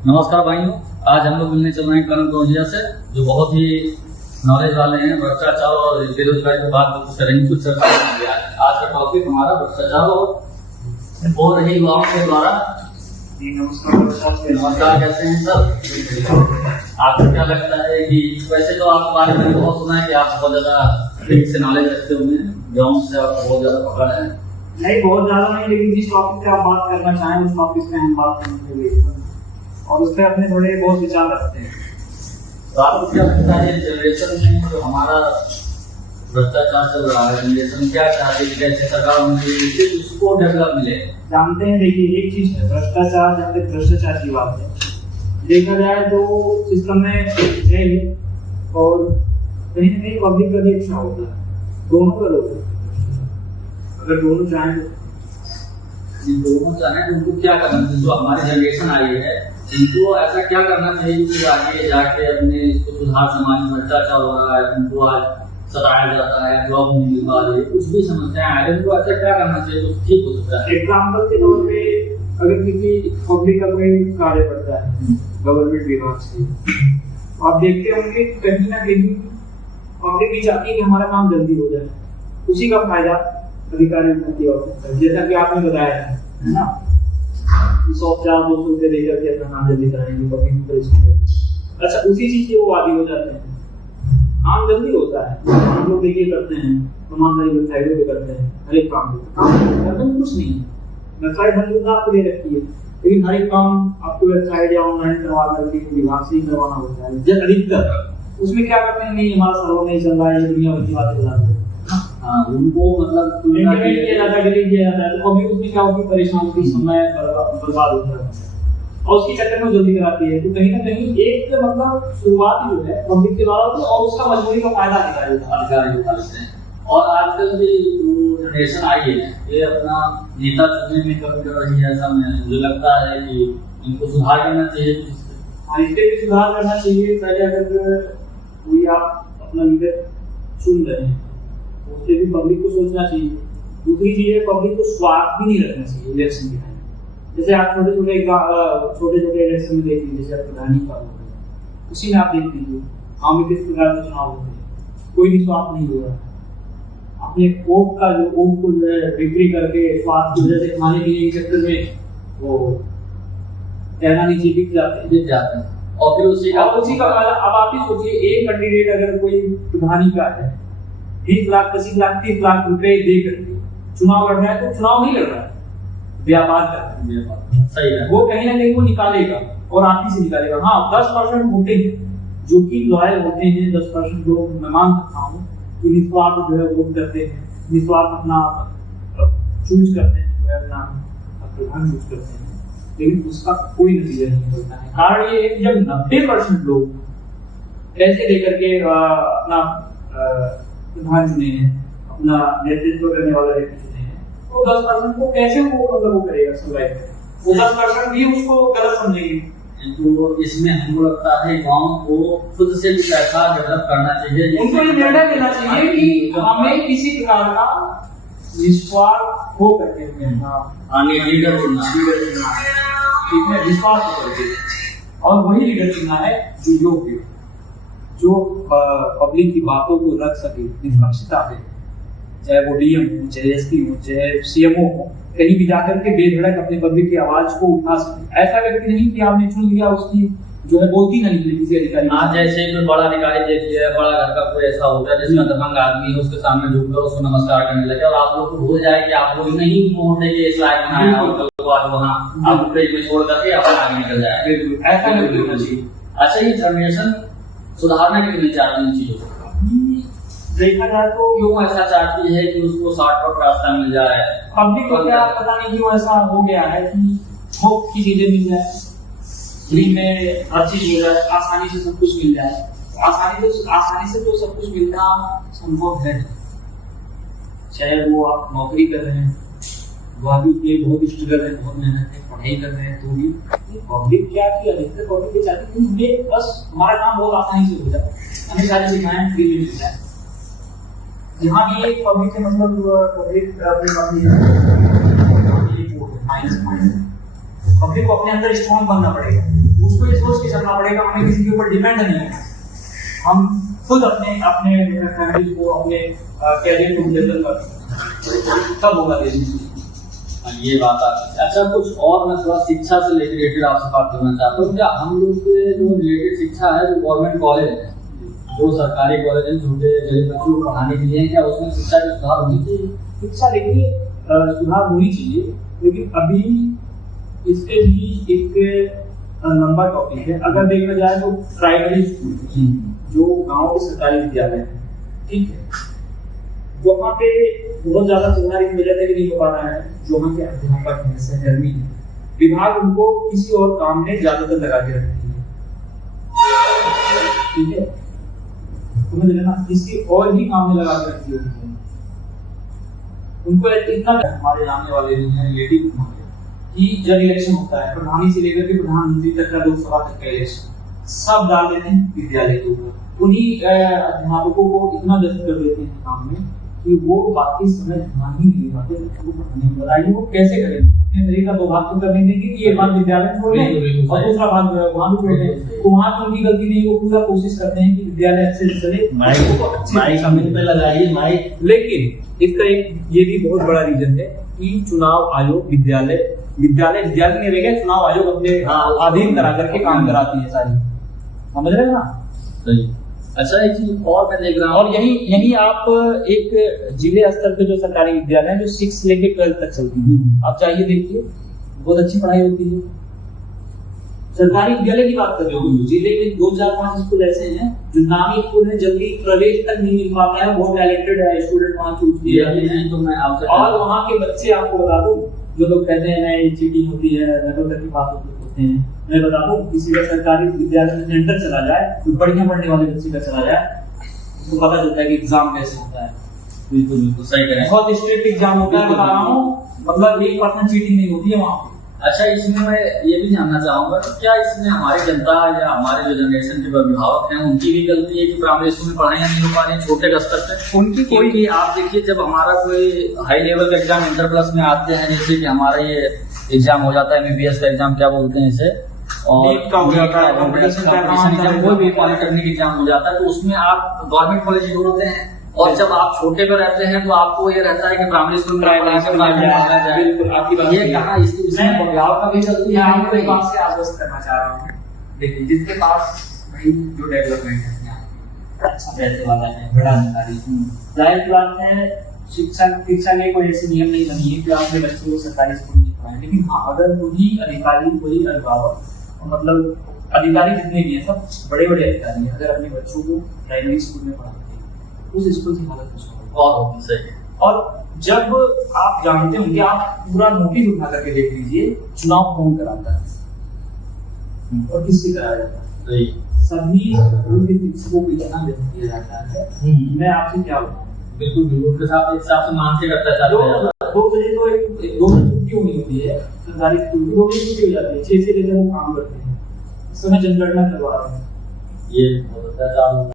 नमस्कार भाइयों, आज हम लोग मिलने चल रहे हैं करण कौजिया से, जो बहुत ही नॉलेज वाले हैं। भ्रष्टाचार और बेरोजगारी की बात करेंगे, कुछ चर्चा करेंगे। आज का टॉपिक हमारा भ्रष्टाचार और रही युवाओं के द्वारा। नमस्कार, कैसे हैं सर? आपको क्या लगता है कि वैसे तो आप बारे में बहुत सुना है कि आप बहुत ज्यादा ठीक से नॉलेज रखते हुए हैं, गाँव से आप बहुत ज्यादा पकड़ है? नहीं, बहुत ज्यादा नहीं, लेकिन जिस टॉपिक पे आप बात करना चाहें उस टॉपिक पे हम बात करने के लिए और उस पर अपने थोड़े बहुत विचार रखते हैं। तो आपको क्या लगता है जनरेशन में जो हमारा भ्रष्टाचार चल रहा है, जनरेशन क्या चाहती है, कैसे सरकार उनकी उसको डेवलप मिले? जानते हैं, देखिए एक चीज है भ्रष्टाचार, जहाँ तक भ्रष्टाचार की बात है, देखा जाए तो सिस्टम में है और कहीं ना कहीं पब्लिक का भी अच्छा होता है, दोनों का होता है। अगर दोनों चाहें तो उनको क्या करना चाहिए? जो हमारी जनरेशन आई है इनको ऐसा क्या करना चाहिए कि आगे जाके अपने इसको सुधार, समाज में भ्रष्टाचार हो रहा है, उनको आज सताया जाता है, जॉब नहीं मिल पा रही, कुछ भी समस्याएं आ रही, उनको ऐसा क्या करना चाहिए तो ठीक हो सकता है? एग्जाम्पल के तौर पे अगर किसी पब्लिक का कोई कार्य पड़ता है गवर्नमेंट विभाग से, तो आप देखते होंगे कहीं ना कहीं पब्लिक भी चाहती है कि हमारा काम जल्दी हो जाए, उसी का फायदा अधिकारी उठाती है। जैसा कि आपने बताया है ना, 100-200 रुपए देकर के अपना काम जल्दी कराएंगे पब्लिक को परेशान। अच्छा, उसी चीज के वो आदी हो जाते हैं, काम जल्दी होता है। हम लोग देखिए करते हैं, तमाम सारी वेबसाइटों पे करते हैं, हर एक काम करने में कुछ नहीं है। वेबसाइट हर सुविधा आपको दे रखी है, लेकिन हर एक काम आपको वेबसाइट या ऑनलाइन करवा करके विभाग से ही करवाना होता है। जब अधिकतर उसमें क्या करते हैं, नहीं हमारा सर्वर नहीं चल रहा है, दुनिया भर की बातें बताते हैं। उनको मतलब इंटरनेट किया जाता है, डिलीट किया जाता है, तो अभी उसमें क्या होती है, परेशान होती, समय बर्बाद होता है और उसके चक्कर में जल्दी कराती है। तो कहीं ना कहीं एक मतलब शुरुआत जो है पब्लिक के द्वारा होती है और उसका मजबूरी का फायदा अधिकारी उठा लेते हैं। और आजकल की जो जनरेशन आई है ये अपना नेता चुनने में कमी कर रही है, ऐसा मुझे लगता है कि इनको सुधार करना चाहिए। इसके भी सुधार करना चाहिए। पहले अगर कोई आप अपना लीडर चुन रहे हैं तो उससे भी पब्लिक को सोचना चाहिए। दूसरी चीज है, पब्लिक को स्वार्थ भी नहीं रखना चाहिए इलेक्शन के टाइम। जैसे आप छोटे छोटे इलेक्शन में देख लीजिए, जैसे आप प्रधानी का होता है, उसी में आप देख लीजिए गाँव में किस प्रकार के चुनाव होते हैं, कोई भी स्वार्थ नहीं हो रहा है। अपने वोट को जो है बिक्री करके स्वार्थ की वजह से खाने पीने के चक्कर में वो कहना नीचे बिक जाते हैं और फिर उसी का फायदा। अब आप ही सोचिए, एक कैंडिडेट अगर कोई प्रधानी का है 20 लाख 25 लाख 30 लाख रुपए दे करके चुनाव लड़ रहा है, तो चुनाव नहीं लड़ रहा है, व्यापार कर रहा है। सही है, वो कहीं ना कहीं वो निकालेगा और आप ही से निकालेगा। हाँ, 10% होते हैं जो कि लॉयल होते हैं, 10% लोग मैं मान सकता हूँ कि निस्वार्थ जो है वोट करते हैं, निस्वार्थ अपना चूज करते हैं, जो है अपना प्रधान चूज करते हैं, लेकिन उसका कोई नतीजा नहीं होता है। कारण ये है कि जब 90% लोग पैसे लेकर के अपना प्रधान चुने हैं, अपना नेतृत्व करने वाला व्यक्ति चुने हैं, तो 10% को कैसे वो करेगा सर्वाइव करेगा? वो 10% भी उसको गलत समझेंगे। तो इसमें हमको लगता है गांव को खुद से भी पैसा डेवलप करना चाहिए। उनको ये निर्णय लेना चाहिए कि हमें किसी प्रकार का निस्वार्थ हो करके लीडर चुनना है, निस्वार्थ होकर के, और वही लीडर चुनना है जो योग्य, जो पब्लिक की बातों को रख सके निष्पक्षता से, चाहे वो डीएम हो, चाहे एसपी हो, चाहे सीएमओ हो, कहीं भी जाकर के बेधड़क अपने पब्लिक की आवाज को उठा सके। ऐसा व्यक्ति नहीं कि आपने चुन लिया, उसकी जो है बोलती नहीं है किसी अधिकारी। हाँ, जैसे कोई बड़ा अधिकारी देखिए, बड़ा घर का कोई ऐसा होगा जिसका दबंग आदमी है, उसके सामने झुककर उसको नमस्कार करने लगे और आप लोग को भूल जाए कि आप लोग नहीं वोट देके इस लायक बनाया और कल को आज वहाँ आप पेज में छोड़ करके अपना आगे निकल जाए। ऐसा नहीं होना चाहिए। अच्छा, ये जनरेशन सुधारना क्यों नहीं चाहती इन चीजों को? देखा जाए तो क्यों ऐसा चाहती है कि उसको शॉर्टकट रास्ता मिल जाए? पब्लिक को क्या पता नहीं क्यों ऐसा हो गया है कि मुफ्त की चीजें मिल जाए, फ्री में हर चीज मिल जाए, आसानी से सब कुछ मिल जाए। आसानी से तो सब कुछ मिलना संभव है, चाहे वो आप नौकरी कर रहे हैं, वह भी बहुत स्ट्रगल है, बहुत मेहनत है, पढ़ाई कर रहे हैं, तो भी पब्लिक क्या की अधिकतर पब्लिक चाहती है कि बस हमारा काम बहुत आसानी से हो जाए, हमें सारी सुविधाएं फ्री में मिल जाए। यहाँ भी एक पब्लिक है, मतलब पब्लिक पब्लिक को अपने अंदर स्ट्रॉन्ग बनना पड़ेगा। उसको ये सोच के चलना पड़ेगा हमें किसी के ऊपर डिपेंड नहीं है, हम खुद अपने अपने फैमिली को अपने कैरियर को डेवलप कर तब होगा देश में। ये बात आप अच्छा कुछ और मैं थोड़ा शिक्षा से रिलेटेड आपसे बात करना चाहता हूँ। क्या हम लोग के जो रिलेटेड शिक्षा है जो गवर्नमेंट कॉलेज है, जो सरकारी कॉलेज है छोटे गरीब बच्चों को पढ़ाने के लिए, क्या उसमें शिक्षा की सुधार होनी चाहिए? शिक्षा देखिए सुधार होनी चाहिए, लेकिन अभी इस पे भी एक लंबा टॉपिक है। अगर देखा जाए तो प्राइमरी स्कूल जो गांव के सरकारी विद्यालय है, ठीक है, वहाँ पे बहुत ज्यादा सुधार इस वजह से भी नहीं हो पा रहा है। जो वहाँ के अध्यापक हैं, सहकर्मी हैं, विभाग उनको किसी और काम में ज्यादातर लगा के रखती है, ठीक है, समझ रहे ना, किसी और ही काम में लगा के रखती है उनको इतना हमारे जानने वाले नहीं है रिलेटिव कि जब इलेक्शन होता है प्रधानी से लेकर के प्रधानमंत्री तक का लोकसभा तक का इलेक्शन सब डाल देते हैं विद्यालय के ऊपर। उन्हीं अध्यापकों को इतना व्यस्त कर देते हैं काम में कि वो बाकी समय ध्यान ही नहीं पाते वो पढ़ाने में। बताइए वो कैसे करेंगे? अपने तरीका दो भाग तो करने देंगे कि एक भाग विद्यालय छोड़ दें और दूसरा भाग वहाँ भी छोड़ दें, तो वहाँ तो उनकी गलती नहीं, वो पूरा कोशिश करते हैं कि विद्यालय अच्छे से चले। माइक पे लगाइए माइक। लेकिन इसका एक ये भी बहुत बड़ा रीजन है कि चुनाव आयोग विद्यालय नहीं रह गया, चुनाव आयोग अपने अधीन करा करके काम कराती है सारी, समझ रहे हैं ना? सही। अच्छा एक चीज और मैं देख रहा हूँ, और यही आप एक जिले स्तर पे जो सरकारी विद्यालय है जो 6 से लेकर 12 तक चलती है, आप चाहिए देखिए बहुत अच्छी पढ़ाई होती है। सरकारी विद्यालय की बात कर रहे हो, जिले में 2-4-5 स्कूल ऐसे हैं जो नामी स्कूल है, जल्दी प्रवेश तक नहीं मिल पाता है, बहुत टैलेंटेड है स्टूडेंट वहाँ चूज है। तो मैं आपसे और वहाँ के बच्चे आपको बता दूं, जो लोग कहते हैं नहीं चीटिंग होती है, नकल की बात होते हैं, मैं बता दूं किसी का सरकारी विद्यालय में सेंटर चला जाए, तो बढ़िया पढ़ने वाले बच्चे का चला जाए, उसको पता चलता है कि एग्जाम कैसे होता है। बिल्कुल बिल्कुल सही करें, बहुत स्ट्रिक्ट एग्जाम होता है, बता रहा हूँ, मतलब 1% चीटिंग नहीं होती है वहाँ पे। अच्छा इसमें मैं ये भी जानना चाहूंगा कि क्या इसमें हमारी जनता या हमारे जो जनरेशन के अभिभावक हैं उनकी भी गलती है कि प्राइमरी स्कूल में पढ़ाइयाँ नहीं हो पा रही छोटे स्तर पे? उनकी कोई भी आप देखिए जब हमारा कोई हाई लेवल का एग्जाम इंटर प्लस में आते हैं, जैसे कि हमारा ये एग्जाम हो जाता है MBBS का एग्जाम क्या बोलते हैं इसे, और कोई भी पॉलिटेक्निक एग्जाम हो जाता है, तो उसमें आप गवर्नमेंट कॉलेज जोड़ते हैं, और जब आप छोटे पे रहते हैं तो आपको ये रहता है कि प्राइमरी स्कूल में पढ़ाया जाए। ये कहाँ इसमें बदलाव का भी गलती है? आपको एक बात से आश्वस्त करना चाह रहा हूँ, देखिए जिसके पास भाई जो डेवलपमेंट है, अच्छा पैसे वाला है, बड़ा अधिकारी, जाहिर सी बात है शिक्षा के कोई ऐसे नियम नहीं बनी है कि आप अपने बच्चे को सरकारी स्कूल में पढ़ाएं। लेकिन हाँ, अगर वही अधिकारी वही अभिभावक, मतलब अधिकारी जितने भी हैं सब बड़े बड़े अधिकारी हैं, अगर अपने बच्चों को प्राइमरी स्कूल में पढ़ाते हैं उस स्कूल की हालत कुछ और सही। और जब आप जानते होंगे, आप पूरा नोटिस उठा करके देख लीजिए चुनाव कौन कराता है और किससे कराया जाता है। सभी शिक्षकों को इतना व्यक्त किया जाता है, मैं आपसे क्या बताऊं, बिल्कुल बिल्कुल के साथ एक साथ मानसिक करता है। 2 बजे तो 2 बजे छुट्टी होनी होती है सरकारी स्कूल की, 2 बजे छुट्टी हो जाती है, 6 से लेकर वो काम करते हैं, इस समय जनगणना करवा रहे हैं। ये बहुत अच्छा